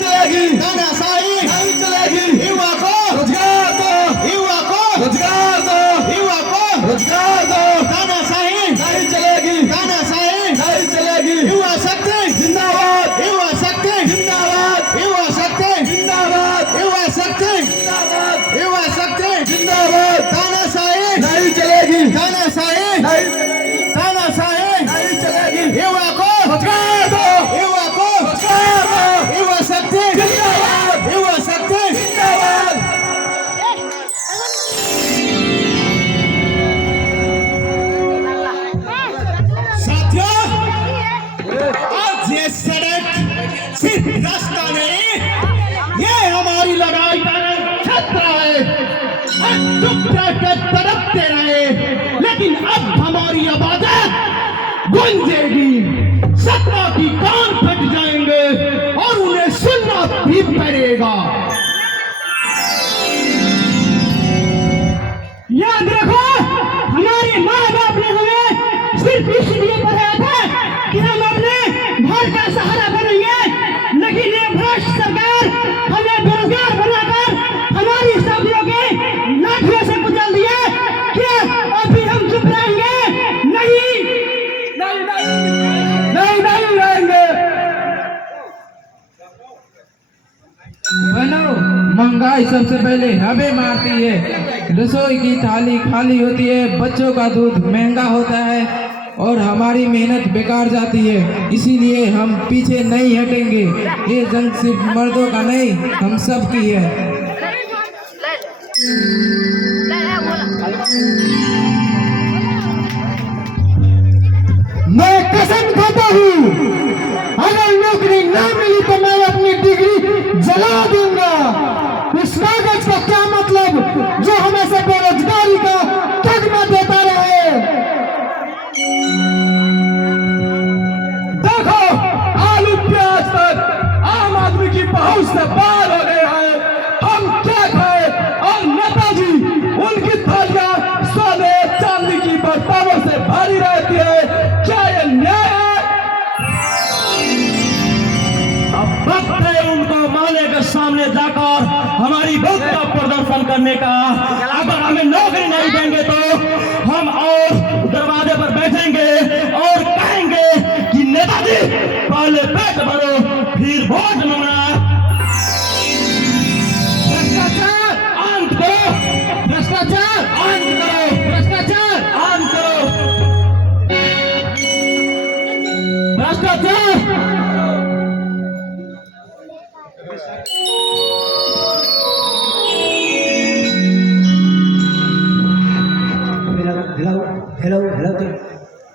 चलेगी, तानाशाही नहीं चलेगी। युवा को रोजगार दो, युवा को रोजगार दो, युवा को रोजगार दो। तानाशाही नहीं चलेगी, तानाशाही नहीं चलेगी। युवा शक्ति जिंदाबाद, युवा शक्ति जिंदाबाद, युवा शक्ति जिंदाबाद, युवा शक्ति जिंदाबाद, युवा शक्ति जिंदाबाद। तानाशाही नहीं चलेगी, तानाशाही नहीं तानाशाही नहीं चलेगी। युवा को रोजगार दो, युवा को रोजगार दो। युवा शक्ति जिंदाबाद, युवा शक्ति जिंदाबाद। साथियों, आज ये सड़क सिर्फ रास्ता नहीं, ये हमारी लड़ाई का छत्र है। हम चुपचाप कर तड़पते रहे, लेकिन अब हमारी आवाजें गूंजेगी। सत्ता की कान फट जाएंगे और उन्हें सुनना भी पड़ेगा। याद रखो, हमारे माँ बाप ने हमें सिर्फ इसलिए पढ़ाया था कि हम अपने घर का सहारा बनेंगे, लेकिन ये भ्रष्ट सरकार हमें बेरोजगार बनाकर हमारी सब्जियों के लाठियों से कुचल दिया। क्या अभी हम चुप रहेंगे? नहीं नहीं रहेंगे। बनो, महंगाई सबसे पहले हमें मारती है। रसोई की थाली खाली होती है, बच्चों का दूध महंगा होता है और हमारी मेहनत बेकार जाती है। इसीलिए हम पीछे नहीं हटेंगे। ये जंग सिर्फ मर्दों का नहीं, हम सब की है। मैं कसम खाता हूँ, अगर नौकरी ना मिली तो मैं अपनी डिग्री जला दूंगा। इस कागज का क्या मतलब जो हमेशा बेरोजगारी का तगमा देता रहे। देखो, आलू प्याज तक आम आदमी की पहुंच से बाहर हो गए हैं। हम क्या खाए? और नेताजी, उनकी थालियां सोने चांदी की बर्तनों से भरी रहती है। क्या ये न्याय है? अब वक्त है उनको माले के सामने जाकर हमारी बात का प्रदर्शन करने का। अगर हमें नौकरी नहीं देंगे तो हम और दरवाजे पर बैठेंगे और कहेंगे कि नेताजी, पहले पेट भरो फिर वोट मांगना। भ्रष्टाचार अंत करो, भ्रष्टाचार अंत करो, भ्रष्टाचार अंत करो, भ्रष्टाचार।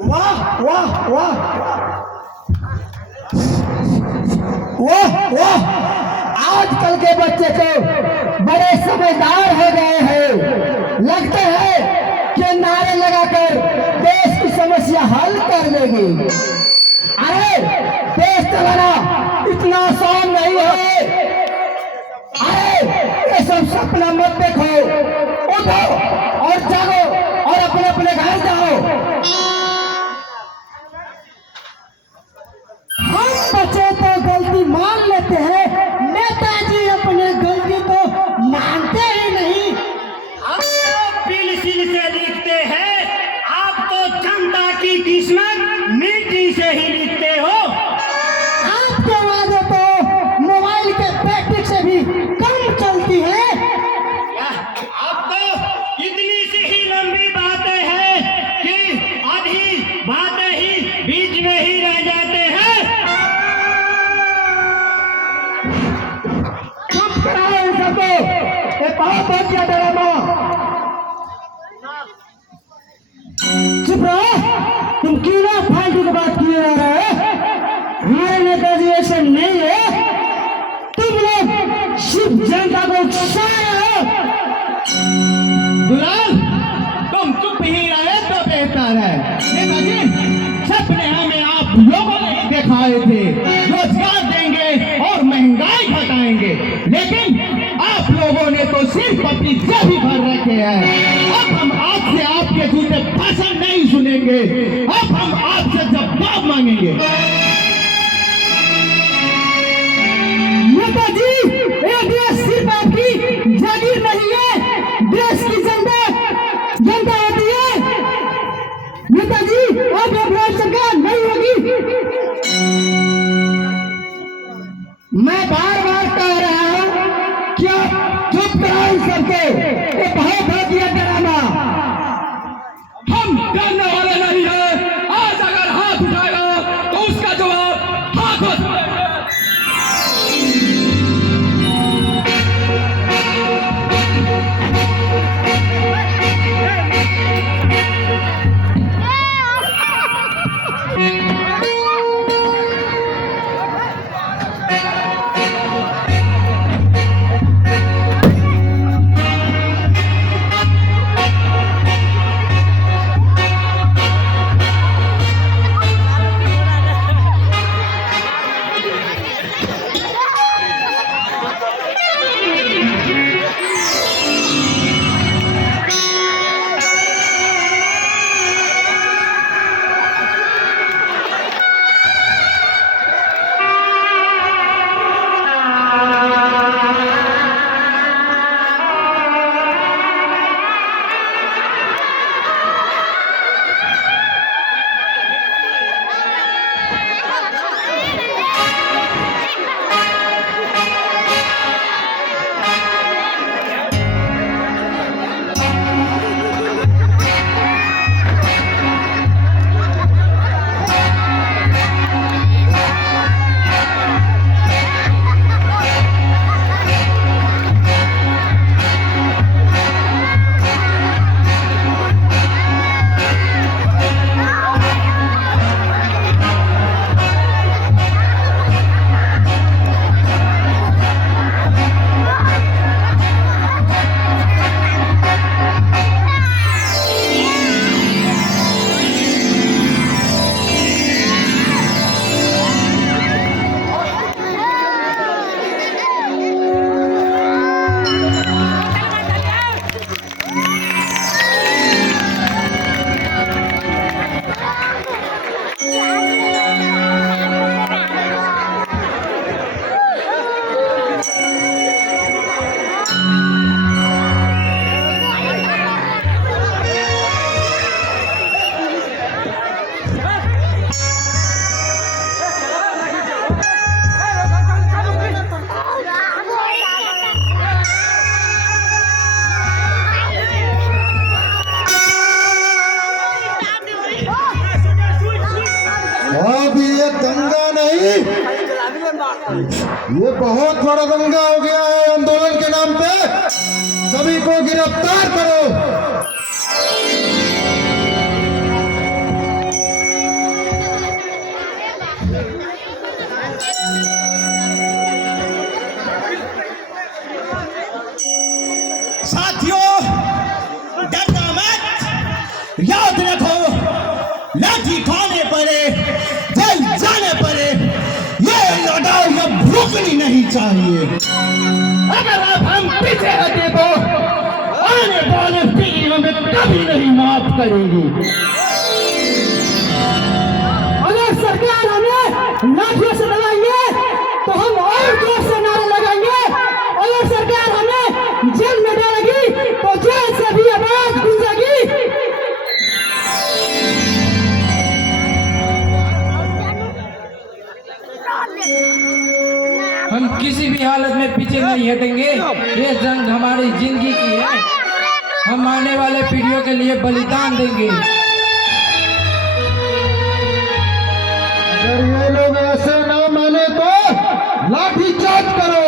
वाह वाह वाह वाह वाह, आजकल के बच्चे तो बड़े समझदार हो गए हैं। लगता है कि नारे लगाकर देश की समस्या हल कर देगी। अरे, देश चलाना इतना आसान नहीं है। अरे, ये सब सपना मत देखो, उठो और जागो और अपने अपने घर जाओ। हम बच्चे तो गलती मान लेते हैं, नेताजी अपने गलती तो मानते ही नहीं। आप तो पेंसिल से लिखते हैं, आप तो जनता की किस्मत मिट्टी से ही लिखते हो। आपके वादे तो मोबाइल के बैटरी से भी कम चलती है। अब तो इतनी सी ही लंबी बातें हैं कि आधी बातें ही बीच में ही रह जाते हैं। चुप कराओ इन सबको, ये बहुत हो गया ड्रामा। चुप रहो, तुम क्यों ना फालतू की बात किए जा रहे हो? हमारे नेताजी ऐसे नहीं है। तुम लोग सिर्फ जनता को उकसा रहे हो। दुलाल, तुम चुप ही रहे तो बेहतर है। नेताजी, सपने हमें आप लोगों ने दिखाए थे, रोजगार देंगे और महंगाई घटाएंगे, लेकिन आप लोगों ने तो सिर्फ अपनी जेब ही भर रखे हैं। अब हम आपसे आपके झूठे भाषण नहीं सुनेंगे, अब हम आपसे जवाब मांगेंगे। नेताजी, ये देश सिर्फ आपकी जागीर नहीं है, देश की जनता होती है। नेताजी, अब अफवाह सरकार नहीं होगी। मैं बार बार कह रहा हूं कि आप चुप कराओ सबको, ये बहुत हो गया ड्रामा। हम डरने वाले नहीं है। आज अगर हाथ उठाएगा तो उसका जवाब हाथों से देंगे। ये बहुत बड़ा दंगा हो गया है आंदोलन के नाम पे। सभी को गिरफ्तार करो। साथियों, डरना मत, याद रखो लाठी खाने पड़े, जेल जाने पड़े, ये लड़ाई अब रुकनी नहीं चाहिए। अगर अब हम पीछे हटे तो आने वाले पीढ़ी हमें कभी नहीं माफ करेगी। अगर सरकार हमें लाठियों से लगाएंगे तो हम और जोर से नारे लगाएंगे। अगर सरकार हमें जेल में डालेगी तो जेल से भी आवाज गूंजेगी। हम किसी भी हालत में पीछे नहीं हटेंगे। ये जंग हमारी जिंदगी की है। हम आने वाले पीढ़ियों के लिए बलिदान देंगे। अगर ये लोग ऐसे ना माने तो लाठी चार्ज करो।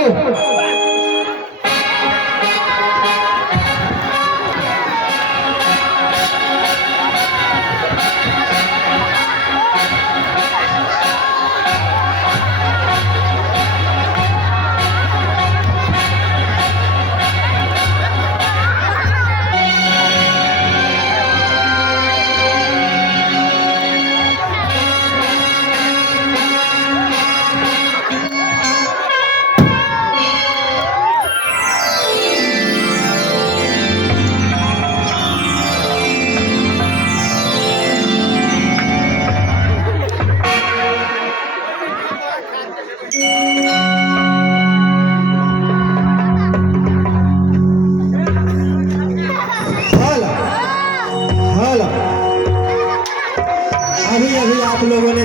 आप लोगों ने